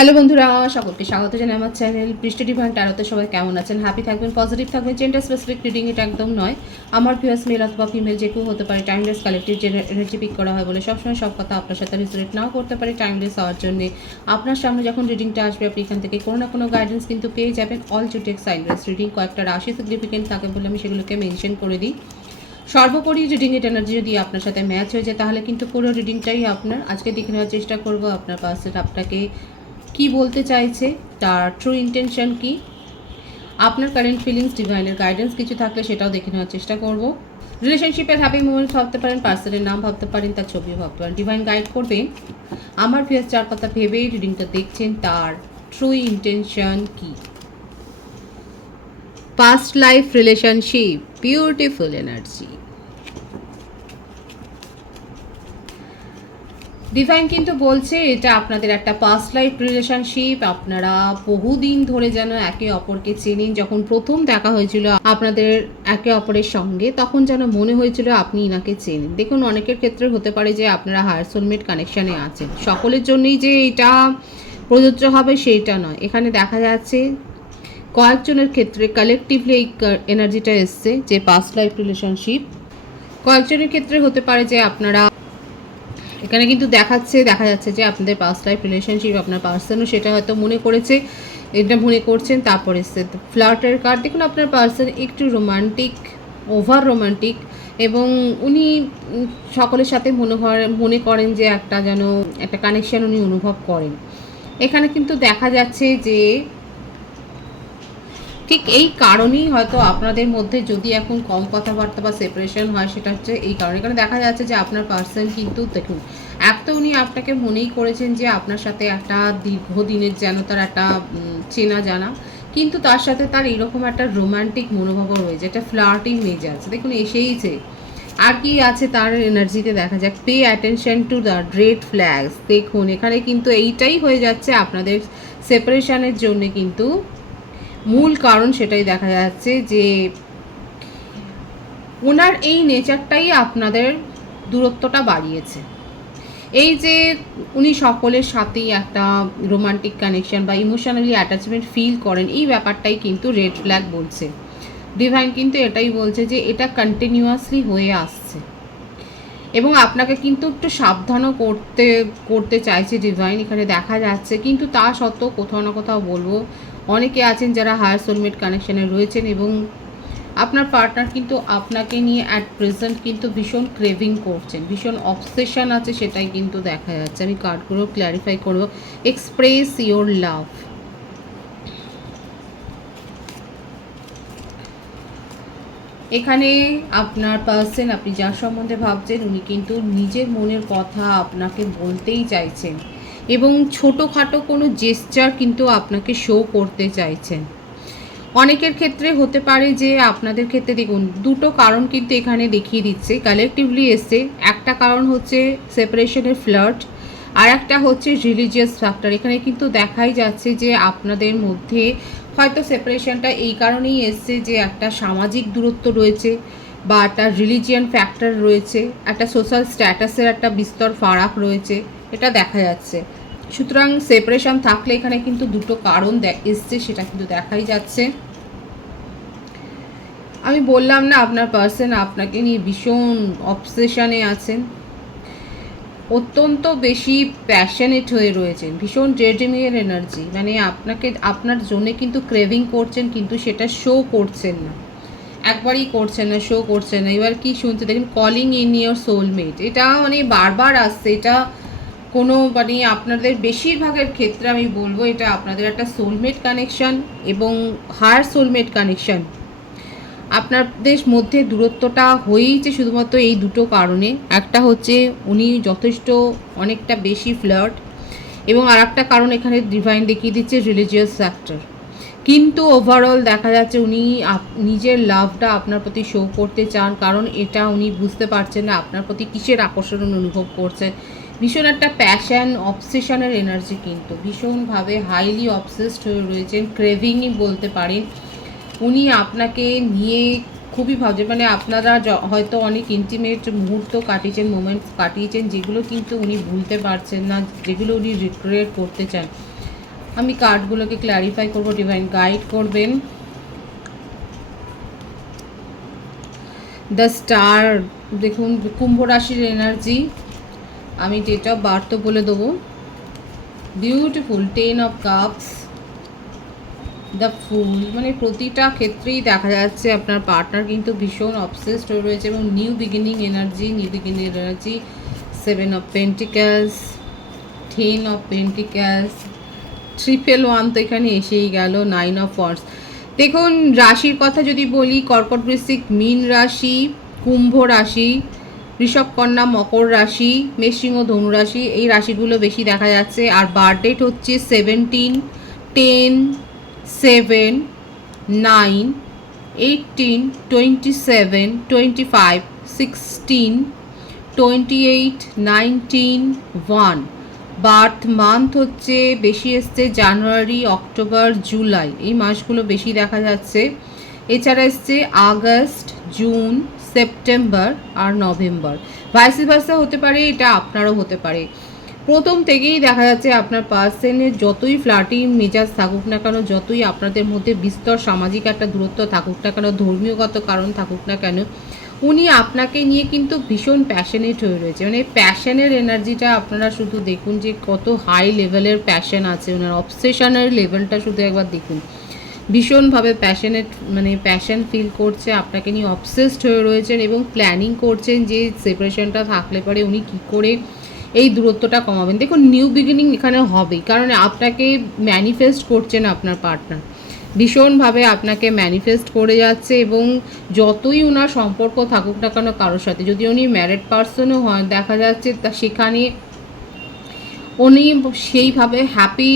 Hello বন্ধুরা, সকলকে স্বাগত জানাই আমার চ্যানেল পৃষ্ঠ ডিভাইন ট্যারোতে। সবাই কেমন আছেন? হ্যাপি থাকবেন, পজিটিভ থাকবেন। জেন্ডার স্পেসিফিক রিডিং এটা একদম নয়। আমার ভিউয়ার্স মেল অথবা ফিমেল যে কেউ হতে পারে। টাইমলেস কালেক্টিভ এনার্জি পিক করা হয় বলে সবসময় সব কথা আপনার সাথে রিলেট নাও করতে পারে। টাইমলেস হওয়ার জন্য আপনার সামনে যখন রিডিংটা আসবে আপনি এখান থেকে কোনো না কোনো গাইডেন্স কিন্তু পেয়ে যাবেন। অল টু টেক সাইনলেস রিডিং কয়েকটা রাশি সিগনিফিকেন্ট থাকে বলে আমি সেগুলোকে মেনশন করে দিই। সর্বোপরি রিডিংয়ের এনার্জি যদি আপনার সাথে ম্যাচ হয়ে যায় তাহলে কিন্তু পুরো রিডিংটাই আপনার। আজকে দেখে নেওয়ার চেষ্টা করব আপনার পার্সন আপনাকে কি বলতে চাইছে, তার ট্রু ইন্টেনশন কি, আপনার কারেন্ট ফিলিংস, ডিভাইনের গাইডেন্স কিছু থাকলে সেটাও দেখে নেওয়ার চেষ্টা করব। রিলেশনশিপের হ্যাপি মোমেন্টস ভাবতে পারেন, পার্সনের নাম ভাবতে পারেন, তার ছবিও ভাবতে পারেন। ডিভাইন গাইড করবেন আমার ভিউয়ার্স যার কথা ভেবেই রিডিংটা দেখছেন তার ট্রু ইন্টেনশন কি। Past life relationship, beautiful energy. Divine কিন্তু বলছে এটা আপনাদের একটা পাস্ট লাইফ রিলেশনশিপ। আপনারা বহুদিন ধরে যেন একে অপরকে চেনেন। যখন প্রথম দেখা হয়েছিল আপনাদের একে অপরের সঙ্গে তখন যেন মনে হয়েছিল আপনি ইনাকে চেনেন। দেখুন, অনেকের ক্ষেত্রে হতে পারে যে আপনারা হায়ার সোলমেট কানেকশানে আছেন। সকলের জন্যই যে এটা প্রযোজ্য হবে সেইটা নয়। এখানে দেখা যাচ্ছে কয়েকজনের ক্ষেত্রে কালেকটিভলি এই এনার্জিটা এসছে যে পাস্ট লাইফ রিলেশনশিপ। কয়েকজনের ক্ষেত্রে হতে পারে যে আপনারা এখানে কিন্তু দেখা যাচ্ছে যে আপনাদের পাস্ট লাইফ রিলেশনশিপ আপনার পার্সনও সেটা হয়তো মনে করেছে, এটা মনে করছেন। তারপরে ফ্লার্টের কার্ড। দেখুন, আপনার পার্সন একটু রোমান্টিক, ওভার রোমান্টিক, এবং উনি সকলের সাথে মনে করেন যে একটা কানেকশন উনি অনুভব করেন। এখানে কিন্তু দেখা যাচ্ছে যে ঠিক এই কারণেই হয়তো আপনাদের মধ্যে যদি এখন কম কথাবার্তা বা সেপারেশন হয় সেটা হচ্ছে এই কারণে। এখানে দেখা যাচ্ছে যে আপনার পার্সন কিন্তু দেখুন, এক তো উনি আপনাকে মনেই করেছেন যে আপনার সাথে একটা দীর্ঘদিনের যেন তার একটা চেনা জানা, কিন্তু তার সাথে তার এইরকম একটা রোমান্টিক মনোভাবও রয়েছে, একটা ফ্লার্টিং মেজাজ দেখুন এসেইছে। আর কি আছে তার এনার্জিতে দেখা যাক, pay attention to the red flags. দেখুন এখানে কিন্তু এইটাই হয়ে যাচ্ছে আপনাদের সেপারেশনের জন্য কিন্তু মূল কারণ। সেটাই দেখা যাচ্ছে যে ওনার এই নেচারটাই আপনাদের দূরত্বটা বাড়িয়েছে। এই যে উনি সকলের সাথেই একটা রোমান্টিক কানেকশন বা ইমোশনালি অ্যাটাচমেন্ট ফিল করেন, এই ব্যাপারটাই কিন্তু রেড ফ্ল্যাগ বলছে। ডিভাইন কিন্তু এটাই বলছে যে এটা কন্টিনিউয়াসলি হয়ে আসছে এবং আপনাকে কিন্তু একটু সাবধানও করতে চাইছে ডিভাইন এখানে দেখা যাচ্ছে। কিন্তু তা সত্ত্বেও কোথাও না কোথাও বলবো অনেকে আছেন যারা হায়ার সোলমেট কানেকশানে রয়েছেন এবং আপনার পার্টনার কিন্তু আপনাকে নিয়ে অ্যাট প্রেজেন্ট কিন্তু ভীষণ ক্রেভিং করছেন, ভীষণ অবসেশন আছে, সেটাই কিন্তু দেখা যাচ্ছে। আমি কার্ডগুলো ক্ল্যারিফাই করবো। এক্সপ্রেস ইওর লাভ। এখানে আপনার পার্সন, আপনি যার সম্বন্ধে ভাবছেন, উনি কিন্তু নিজের মনের কথা আপনাকে বলতেই চাইছেন এবং ছোটোখাটো কোনো জেস্চার কিন্তু আপনাকে শো করতে চাইছেন। অনেকের ক্ষেত্রে হতে পারে যে আপনাদের ক্ষেত্রে দেখুন দুটো কারণ কিন্তু এখানে দেখিয়ে দিচ্ছে, কালেকটিভলি এসছে। একটা কারণ হচ্ছে সেপারেশনের ফ্লার্ট, আর একটা হচ্ছে রিলিজিয়াস ফ্যাক্টর। এখানে কিন্তু দেখাই যাচ্ছে যে আপনাদের মধ্যে হয়তো সেপারেশনটা এই কারণেই এসছে যে একটা সামাজিক দূরত্ব রয়েছে বা একটা রিলিজিয়ান ফ্যাক্টর রয়েছে, একটা সোশ্যাল স্ট্যাটাসের একটা বিস্তর ফারাক রয়েছে, এটা দেখা যাচ্ছে। সুতরাং সেপারেশন থাকলে এখানে কিন্তু দুটো কারণ এসছে, সেটা কিন্তু দেখাই যাচ্ছে। আমি বললাম না আপনার পার্সন আপনাকে নিয়ে ভীষণ অবসেশনে আছেন, অত্যন্ত বেশি প্যাশনেট হয়ে রয়েছেন, ভীষণ ডেডিমিয়ার এনার্জি। মানে আপনার জন্যে কিন্তু ক্রেভিং করছেন, কিন্তু সেটা শো করছেন না, একবারই করছেন না, শো করছেন না। এবার কি শুনতে দেখেন, কলিং ইন ইয়োর সোলমেট, এটা মানে বারবার আসছে। এটা কোনো মানে আপনাদের বেশিরভাগের ক্ষেত্রে আমি বলবো এটা আপনাদের একটা সোলমেট কানেকশান এবং হায়ার সোলমেট কানেকশান। আপনাদের মধ্যে দূরত্বটা হয়েইছে শুধুমাত্র এই দুটো কারণে। একটা হচ্ছে উনি যথেষ্ট অনেকটা বেশি ফ্লার্ট, এবং আর একটা কারণ এখানে ডিভাইন দেখিয়ে দিচ্ছে রিলিজিয়াস ফ্যাক্টর। কিন্তু ওভারঅল দেখা যাচ্ছে উনি নিজের লাভটা আপনার প্রতি শো করতে চান, কারণ এটা উনি বুঝতে পারছেন না আপনার প্রতি কিসের আকর্ষণ অনুভব করছেন। ভীষণ একটা প্যাশন, অবসেশনের এনার্জি, কিন্তু ভীষণভাবে হাইলি অবসেসড হয়ে রয়েছেন, ক্রেভিংই বলতে পারেন। উনি আপনাকে নিয়ে খুবই ভাবছেন, মানে আপনারা হয়তো অনেক ইন্টিমেট মুহূর্ত কাটিয়েছেন, মোমেন্টস কাটিয়েছেন, যেগুলো কিন্তু উনি ভুলতে পারছেন না, যেগুলো উনি রিক্রিয়েট করতে চান। আমি কার্ডগুলোকে ক্ল্যারিফাই করব, ডিভাইন গাইড করবেন। দ্য স্টার, দেখুন কুম্ভ রাশির এনার্জি, আমি ডেট অফ বার্থ বলে দেবো। বিউটিফুল 10 অফ কাপস, দ্য ফুল, মানে প্রতিটা ক্ষেত্রেই দেখা যাচ্ছে আপনার পার্টনার কিন্তু ভীষণ অবসেসড হয়ে রয়েছে এবং new beginning energy 7 of পেন্টিক্যালস, 10 of পেন্টিক্যালস, 111 তো এখানে এসেই গেল, 9 অফ ওয়ান্ডস। দেখুন রাশির কথা যদি বলি, কর্কট বৃশ্চিক মীন রাশি, কুম্ভ রাশি, ঋষভ কন্যা মকর রাশি, মেষ সিংহ ধনু রাশি, এই রাশিগুলো বেশি দেখা যাচ্ছে। আর বার্থডেট হচ্ছে 17, 10, 7, 9, 18, 27, 25, 16, 28, 19, 1। বার্থ মান্থ হচ্ছে বেশি এসছে জানুয়ারি, অক্টোবর, জুলাই, এই মাসগুলো বেশি দেখা যাচ্ছে। এছাড়া এসছে আগস্ট, জুন, সেপ্টেম্বর আর নভেম্বর। ভাইস ভার্সা হতে পারে, এটা আপনারও হতে পারে। প্রথম থেকেই দেখা যাচ্ছে আপনার পার্সনের যতই ফ্লার্টিং মেজাজ থাকুক না কেন, যতই আপনাদের মধ্যে বিস্তর সামাজিক একটা দূরত্ব থাকুক না কেন, ধর্মীয়গত কারণ থাকুক না কেন, উনি আপনাকে নিয়ে কিন্তু ভীষণ প্যাশনেট হয়ে রয়েছে। মানে প্যাশনের এনার্জিটা আপনারা শুধু দেখুন যে কত হাই লেভেলের প্যাশন আছে ওনার, অবসেশনের লেভেলটা শুধু একবার দেখুন। ভীষণভাবে প্যাশনেট, মানে প্যাশন ফিল করছে, আপনাকে নিয়ে অবসেসড হয়ে রয়েছেন এবং প্ল্যানিং করছেন যে সেপারেশনটা থাকলে পরে উনি কী করে এই দূরত্বটা কমাবেন। দেখুন নিউ বিগিনিং এখানে হবেই, কারণ আপনাকে ম্যানিফেস্ট করছেন আপনার পার্টনার, ভীষণভাবে আপনাকে ম্যানিফেস্ট করে যাচ্ছে। এবং যতই ওনার সম্পর্ক থাকুক না কেন কারোর সাথে, যদি উনি ম্যারিড পার্সনও হয়, দেখা যাচ্ছে তা সেখানে উনি সেইভাবে হ্যাপি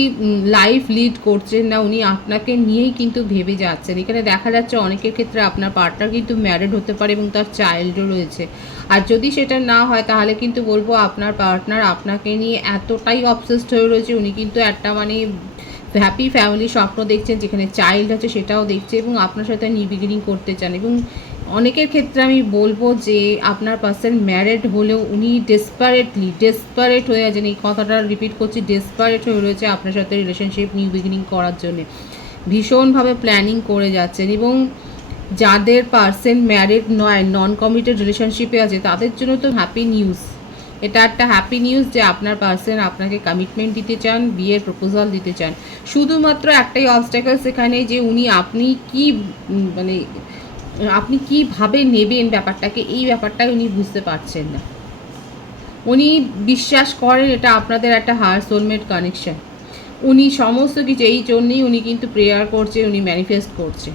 লাইফ লিড করছেন না, উনি আপনাকে নিয়েই কিন্তু ভেবে যাচ্ছেন। এখানে দেখা যাচ্ছে অনেকের ক্ষেত্রে আপনার পার্টনার কিন্তু ম্যারিড হতে পারে এবং তার চাইল্ডও রয়েছে। আর যদি সেটা না হয় তাহলে কিন্তু বলবো আপনার পার্টনার আপনাকে নিয়ে এতটাই অবসেসড হয়ে রয়েছে, উনি কিন্তু একটা মানে হ্যাপি ফ্যামিলি স্বপ্ন দেখছেন, যেখানে চাইল্ড আছে সেটাও দেখছে এবং আপনার সাথে নিউ বিগিনিং করতে চান। এবং অনেকের ক্ষেত্রে আমি বলবো যে আপনার পার্সন ম্যারিড হলেও উনি ডেসপারেট হয়ে আছেন, এই কথাটা রিপিট করছি, ডেসপারেট হয়ে রয়েছে আপনার সাথে রিলেশনশিপ নিউ বিগিনিং করার জন্য, ভীষণভাবে প্ল্যানিং করে যাচ্ছেন। এবং যাদের পার্সন ম্যারিড নয়, নন কমিটেড রিলেশনশিপে আছে, তাদের জন্য তো হ্যাপি নিউজ, এটা একটা হ্যাপি নিউজ যে আপনার পার্সন আপনাকে কমিটমেন্ট দিতে চান, বিয়ের প্রপোজাল দিতে চান। শুধুমাত্র একটাই অবস্ট্যাকল সেখানে যে উনি আপনি কি মানে আপনি কীভাবে নেবেন ব্যাপারটাকে, এই ব্যাপারটাই উনি বুঝতে পারছেন না। উনি বিশ্বাস করেন এটা আপনাদের একটা হায়ার সোলমেট কানেকশান, উনি সমস্ত কিছু এই জন্যেই উনি কিন্তু প্রেয়ার করছে, উনি ম্যানিফেস্ট করছে।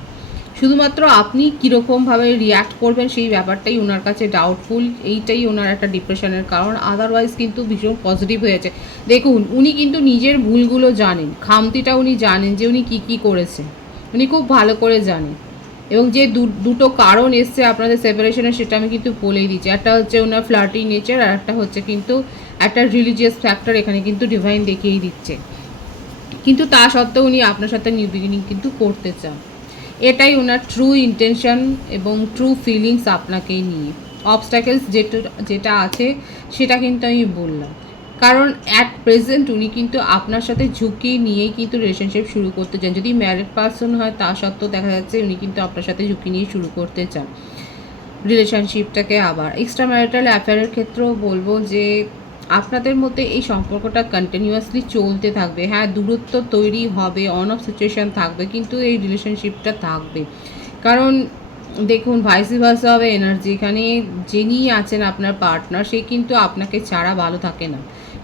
শুধুমাত্র আপনি কীরকমভাবে রিয়্যাক্ট করবেন সেই ব্যাপারটাই ওনার কাছে ডাউটফুল, এইটাই ওনার একটা ডিপ্রেশনের কারণ। আদারওয়াইজ কিন্তু ভীষণ পজিটিভ হয়েছে। দেখুন উনি কিন্তু নিজের ভুলগুলো জানেন, খামতিটা উনি জানেন যে উনি কী করেছে, উনি খুব ভালো করে জানেন। এবং যে দুটো কারণ এসছে আপনাদের সেপারেশনের, সেটা আমি কিন্তু বলেই দিচ্ছি। একটা হচ্ছে ওনার ফ্লার্টি নেচার, আর একটা হচ্ছে কিন্তু একটা রিলিজিয়াস ফ্যাক্টর এখানে কিন্তু ডিভাইন দেখিয়েই দিচ্ছে। কিন্তু তা সত্ত্বেও উনি আপনার সাথে নিউ বিগিনিং কিন্তু করতে চান, এটাই ওনার ট্রু ইন্টেনশন এবং ট্রু ফিলিংস আপনাকে নিয়ে। অবস্ট্যাকলস যেটা আছে সেটা কিন্তু আমি বললাম, কারণ অ্যাট প্রেজেন্ট উনি কিন্তু আপনার সাথে ঝুঁকি নিয়েই কিন্তু রিলেশনশিপ শুরু করতে চান। যদি ম্যারিড পারসন হয় তা সত্ত্বেও দেখা যাচ্ছে উনি কিন্তু আপনার সাথে ঝুঁকি নিয়ে শুরু করতে চান রিলেশনশিপটাকে। আবার এক্সট্রা ম্যারিটাল অ্যাফেয়ারের ক্ষেত্রেও বলবো যে আপনাদের মধ্যে এই সম্পর্কটা কন্টিনিউয়াসলি চলতে থাকবে। হ্যাঁ, দূরত্ব তৈরি হবে, অন অফ সিচুয়েশান থাকবে, কিন্তু এই রিলেশনশিপটা থাকবে। কারণ দেখুন ভাইস ভার্সা হবে এনার্জি, এখানে যিনি আছেন আপনার পার্টনার, সে কিন্তু আপনাকে ছাড়া ভালো থাকে না।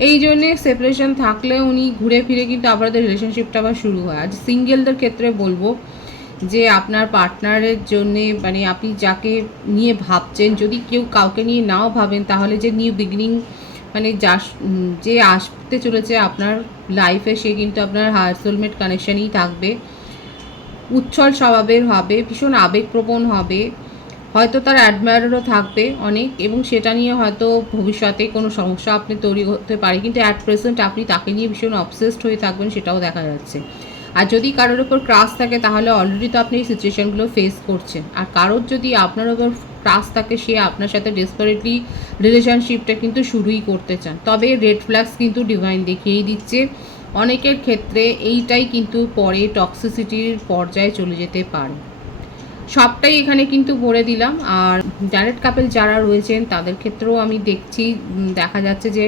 এই জন্যে সেপারেশন থাকলে উনি ঘুরে ফিরে কিন্তু আপনাদের রিলেশনশিপটা আবার শুরু হয়। আর সিঙ্গেলদের ক্ষেত্রে বলবো যে আপনার পার্টনারের জন্যে, মানে আপনি যাকে নিয়ে ভাবছেন, যদি কেউ কাউকে নিয়ে নাও ভাবেন, তাহলে যে নিউ বিগিনিং মানে যে আসতে চলেছে আপনার লাইফে, সে কিন্তু আপনার হায়ার সোলমেট কানেকশানই থাকবে। উচ্ছল স্বভাবের হবে, ভীষণ আবেগপ্রবণ হবে, হয়তো তার অ্যাডমায়ারও থাকবে অনেক, এবং সেটা নিয়ে হয়তো ভবিষ্যতে কোনো সমস্যা আপনি তৈরি হতে পারে। কিন্তু অ্যাট প্রেজেন্ট আপনি তাকে নিয়ে ভীষণ অবসেসড হয়ে থাকবেন, সেটাও দেখা যাচ্ছে। আর যদি কারোর ওপর ক্রাশ থাকে তাহলে অলরেডি তো আপনি এই সিচুয়েশানগুলো ফেস করছেন। আর কারোর যদি আপনার ওপর ক্রাশ থাকে, সে আপনার সাথে ডেসপারেটলি রিলেশনশিপটা কিন্তু শুরুই করতে চান। তবে রেড ফ্ল্যাগস কিন্তু ডিভাইন দেখিয়েই দিচ্ছে অনেকের ক্ষেত্রে এইটাই কিন্তু পরে টক্সিসিটির পর্যায়ে চলে যেতে পারে। সবটাই এখানে কিন্তু বলে দিলাম। আর ডাইরেক্ট কাপল যারা রয়েছেন তাদের ক্ষেত্রেও আমি দেখছি, দেখা যাচ্ছে যে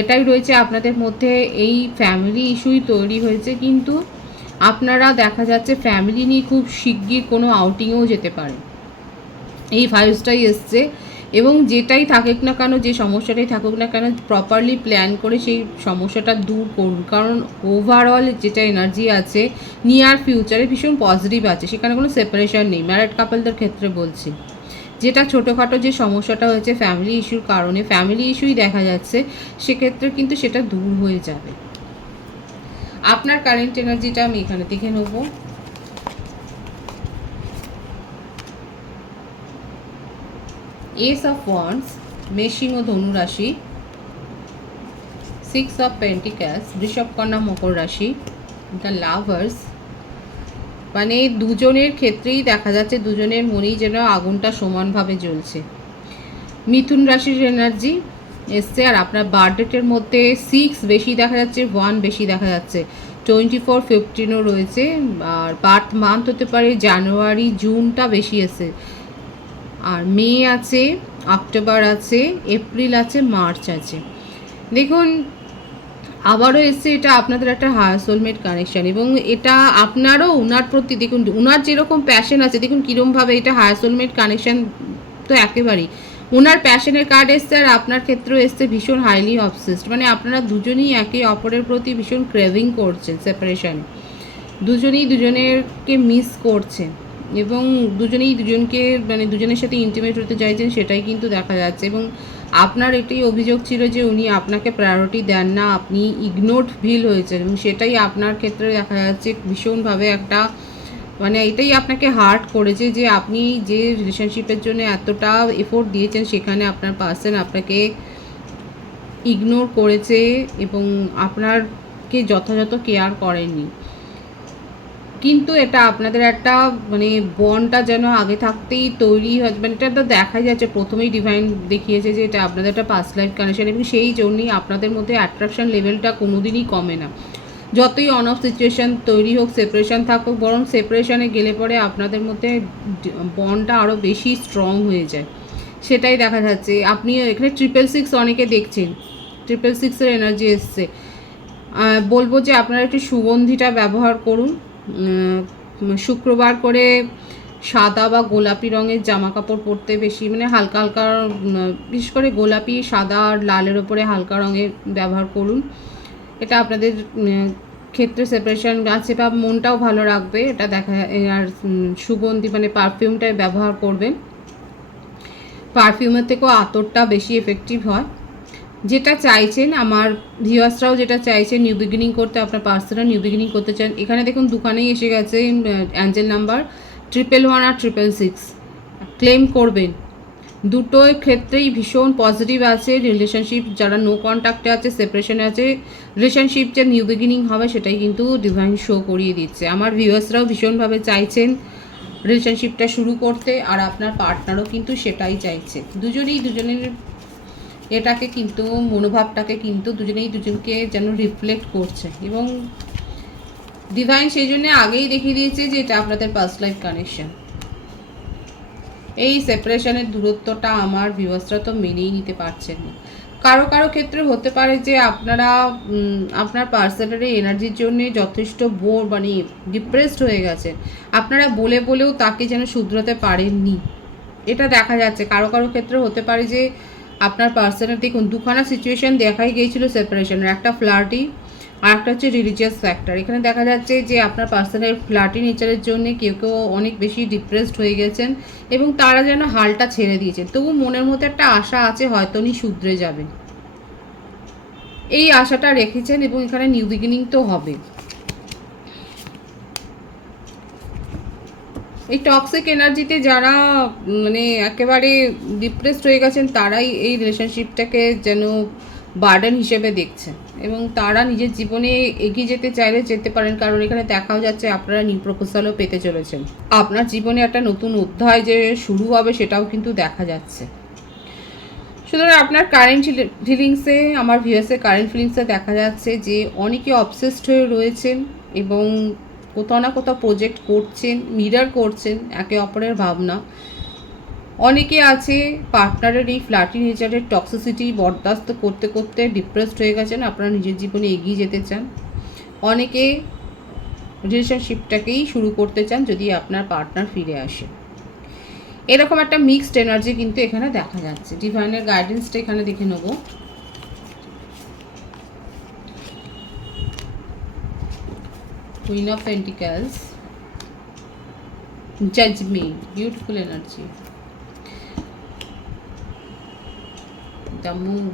এটাই রয়েছে আপনাদের মধ্যে, এই ফ্যামিলি ইস্যুই তৈরি হয়েছে, কিন্তু আপনারা দেখা যাচ্ছে ফ্যামিলি নিয়ে খুব শিগগির কোনো আউটিংয়েও যেতে পারে, এই ভাইবসটাই এসছে। এবং যেটাই থাকুক না কেন, যে সমস্যাটাই থাকুক না কেন, প্রপারলি প্ল্যান করে সেই সমস্যাটা দূর করুন। কারণ ওভারঅল যেটা এনার্জি আছে নিয়ার ফিউচারে ভীষণ পজিটিভ আছে, সেখানে কোনো সেপারেশন নেই। ম্যারিড কাপলদের ক্ষেত্রে বলছি, যেটা ছোটোখাটো যে সমস্যাটা হয়েছে ফ্যামিলি ইস্যুর কারণে, ফ্যামিলি ইস্যুই দেখা যাচ্ছে, সেক্ষেত্রে কিন্তু সেটা দূর হয়ে যাবে। আপনার কারেন্ট এনার্জিটা আমি এখানে দেখে নেবো। এস অফ ওয়ান্ডস, মেষিং ও ধনু রাশি। 6 অফ পেন্টিক্যালস, বৃষভ কন্যা মকর রাশি। দ্য লাভার্স, মানে দুজনের ক্ষেত্রেই দেখা যাচ্ছে দুজনের মনেই যেন আগুনটা সমানভাবে জ্বলছে। মিথুন রাশির এনার্জি এসছে। আর আপনার বার্থডেটের মধ্যে 6 বেশি দেখা যাচ্ছে, 1 বেশি দেখা যাচ্ছে, 24, 15ও রয়েছে। আর বার্থ মান্থ হতে পারে জানুয়ারি, জুনটা বেশি এসে। আর মে আছে, অক্টোবর আছে, এপ্রিল আছে, মার্চ আছে। দেখুন আবারও এসছে, এটা আপনাদের একটা হায়ার সোলমেট কানেকশান, এবং এটা আপনারও ওনার প্রতি, দেখুন ওনার যেরকম প্যাশন আছে, দেখুন কীরকমভাবে এটা হায়ার সোলমেট কানেকশান তো একেবারেই। ওনার প্যাশনের কার্ড এসছে, আর আপনার ক্ষেত্রেও এসছে ভীষণ হাইলি অবসেসড, মানে আপনারা দুজনেই একে অপরের প্রতি ভীষণ ক্রেভিং করছেন সেপারেশানে, দুজনেই দুজনেরকে মিস করছেন, এবং দুজনেই দুজনকে মানে দুজনের সাথে ইন্টিমেট হতে চাইছেন, সেটাই কিন্তু দেখা যাচ্ছে। এবং আপনার এটাই অভিযোগ ছিল যে উনি আপনাকে প্রায়োরিটি দেন না, আপনি ইগনোরড ফিল হয়েছেন, এবং সেটাই আপনার ক্ষেত্রে দেখা যাচ্ছে ভীষণভাবে একটা, মানে এটাই আপনাকে হার্ট করেছে যে আপনি যে রিলেশনশিপের জন্য এতটা এফোর্ট দিয়েছেন, সেখানে আপনার পার্সন আপনাকে ইগনোর করেছে এবং আপনারকে যথাযথ কেয়ার করেননি। কিন্তু এটা আপনাদের একটা মানে বন্ডটা যেন আগে থাকতেই তৈরি হয়, মানে এটা তো দেখাই যাচ্ছে, প্রথমেই ডিভাইন দেখিয়েছে যে এটা আপনাদের একটা পাস্ট লাইফ কানেকশন, এবং সেই জন্যই আপনাদের মধ্যে অ্যাট্রাকশন লেভেলটা কোনোদিনই কমে না। যতই অন অফ সিচুয়েশান তৈরি হোক, সেপারেশান থাকুক, বরং সেপারেশানে গেলে পরে আপনাদের মধ্যে বন্ডটা আরও বেশি স্ট্রং হয়ে যায়, সেটাই দেখা যাচ্ছে। আপনি এখানে 666 অনেকে দেখছেন, 666-এর এনার্জি এসছে। বলবো যে আপনারা একটু সুগন্ধিটা ব্যবহার করুন। শুক্রবার করে সাদা বা গোলাপি রঙের জামা কাপড় পরতে বেশি, মানে হালকা হালকা, বিশেষ করে গোলাপি, সাদা আর লালের ওপরে হালকা রঙের ব্যবহার করুন। এটা আপনাদের ক্ষেত্রে সেপারেশন আছে বা মনটাও ভালো রাখবে, এটা দেখা। আর সুগন্ধি মানে পারফিউমটাই ব্যবহার করবেন, পারফিউমের থেকেও আতরটা বেশি এফেক্টিভ হয়। যেটা চাইছেন আমার ভিউয়ার্সরাও, যেটা চাইছেন নিউ বিগিনিং করতে, আপনার পার্সোনাল নিউ বিগিনিং করতে চান, এখানে দেখুন দোকানেই এসে গেছে অ্যাঞ্জেল নাম্বার 111 আর 666, ক্লেম করবেন। দুটোর ক্ষেত্রেই ভীষণ পজিটিভ আছে। রিলেশনশিপ যারা নো কন্ট্যাক্টে আছে, সেপারেশনে আছে, রিলেশনশিপ যে নিউ বিগিনিং হবে সেটাই কিন্তু ডিভাইন শো করিয়ে দিচ্ছে। আমার ভিউয়ার্সরাও ভীষণভাবে চাইছেন রিলেশনশিপটা শুরু করতে, আর আপনার পার্টনারও কিন্তু সেটাই চাইছে। দুজনেই দুজনের এটাকে কিন্তু, মনোভাবটাকে কিন্তু দুজনেই দুজনকে যেন রিফ্লেক্ট করছে, এবং ডিভাইন সেই জন্য আগেই দেখিয়ে দিয়েছে যে এটা আপনাদের পাস্ট লাইফ কানেকশন। এই সেপারেশনের দূরত্বটা আমার ভিউয়ার্সরা তো মেনেই নিতে পারছেন না। কারো কারো ক্ষেত্রে হতে পারে যে আপনারা আপনার পার্সোনাল এনার্জির জন্য যথেষ্ট বোর মানে ডিপ্রেসড হয়ে গেছেন, আপনারা বলে বলেও তাকে যেন শুধরাতে পারেননি, এটা দেখা যাচ্ছে। কারো কারো ক্ষেত্রে হতে পারে যে আপনার পার্সোনাল, দেখুন দুখানা সিচুয়েশান দেখাই গিয়েছিল সেপারেশনের, একটা ফ্লার্টি আর একটা হচ্ছে রিলিজিয়াস ফ্যাক্টর। এখানে দেখা যাচ্ছে যে আপনার পার্সোনাল ফ্লার্টি নেচারের জন্য কেউ কেউ অনেক বেশি ডিপ্রেসড হয়ে গেছেন, এবং তারা যেন হালটা ছেড়ে দিয়েছেন। তবু মনের মধ্যে একটা আশা আছে, হয়তো উনি শুধরে যাবেন, এই আশাটা রেখেছেন, এবং এখানে নিউ বিগিনিং তো হবে। এই টক্সিক এনার্জিতে যারা মানে একেবারে ডিপ্রেসড হয়ে গেছেন, তারাই এই রিলেশনশিপটাকে যেন বার্ডেন হিসেবে দেখছেন, এবং তারা নিজের জীবনে এগিয়ে যেতে চাইলে যেতে পারেন, কারণ এখানে দেখাও যাচ্ছে আপনারা নিউ প্রপোজালও পেতে চলেছেন। আপনার জীবনে একটা নতুন অধ্যায় যে শুরু হবে সেটাও কিন্তু দেখা যাচ্ছে। সুতরাং আপনার কারেন্ট ফিলিংসে, আমার ভিউয়ার্সের কারেন্ট ফিলিংসে দেখা যাচ্ছে যে অনেকে অবসেসড হয়ে রয়েছেন এবং কোথাও না কোথাও প্রজেক্ট করছেন, মিরর করছেন একে অপরের ভাবনা। অনেকে আছে পার্টনারের এই ফ্ল্যাটি নেচারের টক্সিসিটি বরদাস্ত করতে করতে ডিপ্রেসড হয়ে গেছেন, আপনারা নিজের জীবনে এগিয়ে যেতে চান। অনেকে রিলেশনশিপটাকেই শুরু করতে চান যদি আপনার পার্টনার ফিরে আসে। এরকম একটা মিক্সড এনার্জি কিন্তু এখানে দেখা যাচ্ছে। ডিভাইনের গাইডেন্সটা এখানে দেখে নেব। Queen of pentacles, judgement, beautiful energy, the moon.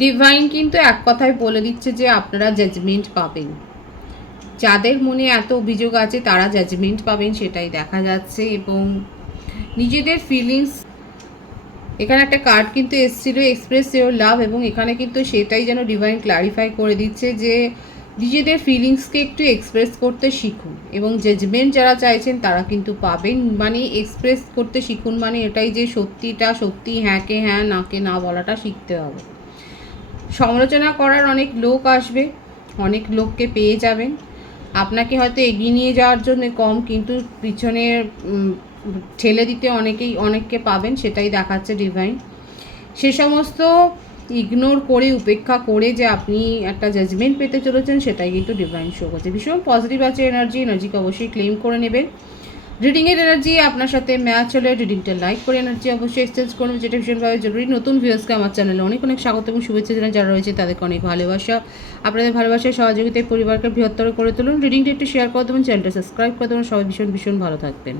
Divine কিন্তু এক কথায় বলে দিচ্ছে যে আপনারা জাজমেন্ট পাবেন। যাদের মনে এত অভিযোগ আছে তারা জাজমেন্ট পাবেন, সেটাই দেখা যাচ্ছে। এবং নিজেদের ফিলিংস, এখানে একটা কার্ড কিন্তু এসেছিল এক্সপ্রেস ইওর লাভ, এবং এখানে কিন্তু সেটাই যেন ডিভাইন ক্লারিফাই করে দিচ্ছে যে নিজেদের ফিলিংসকে একটু এক্সপ্রেস করতে শিখুন, এবং জাজমেন্ট যারা চাইছেন তারা কিন্তু পাবেন। মানে এক্সপ্রেস করতে শিখুন মানে এটাই যে সত্যিটা সত্যি, হ্যাঁকে হ্যাঁ নাকে না বলাটা শিখতে হবে। সমালোচনা করার অনেক লোক আসবে, অনেক লোককে পেয়ে যাবেন। আপনাকে হয়তো এগিয়ে নিয়ে যাওয়ার জন্য কম, কিন্তু পিছনে ঠেলে দিতে অনেককে পাবেন, সেটাই দেখাচ্ছে ডিভাইন। সে সমস্ত ইগনোর করে, উপেক্ষা করে যে আপনি একটা জাজমেন্ট পেতে চলেছেন, সেটাই কিন্তু ডিভাইন শো করছে। ভীষণ পজিটিভ আছে এনার্জিকে অবশ্যই ক্লেম করে নেবেন। রিডিংয়ের এনার্জি আপনার সাথে ম্যাচ হলে রিডিংটা লাইক করে এনার্জি অবশ্যই এক্সচেঞ্জ করুন, যেটা ভীষণভাবে জরুরি। নতুন ভিউয়ার্সকে আমার চ্যানেলে অনেক অনেক স্বাগত এবং শুভেচ্ছা জানাই। যারা রয়েছে তাদেরকে অনেক ভালোবাসা। আপনাদের ভালোবাসায় সহযোগিতায় পরিবারকে বৃহত্তর করে তুলুন। রিডিংটা একটু শেয়ার করে দেবেন, চ্যানেলটা সাবস্ক্রাইব করে দেবেন। সবাই ভীষণ ভীষণ ভালো থাকবেন।